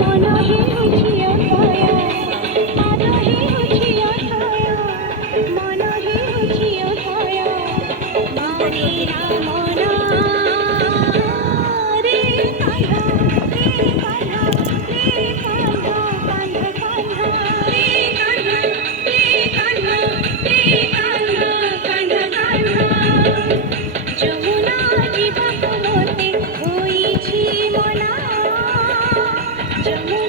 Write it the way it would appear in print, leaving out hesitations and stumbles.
मन हेउछि अथय पाद हेउछि अथय मन हेउछि अथय मारे रामन रे कान्हा रे कान्हा रे कान्हा कान्हा कान्हा रे कान्हा रे कान्हा रे कान्हा कान्हा कान्हा যমুনা জীবক মতে হইছি মনা যমুনা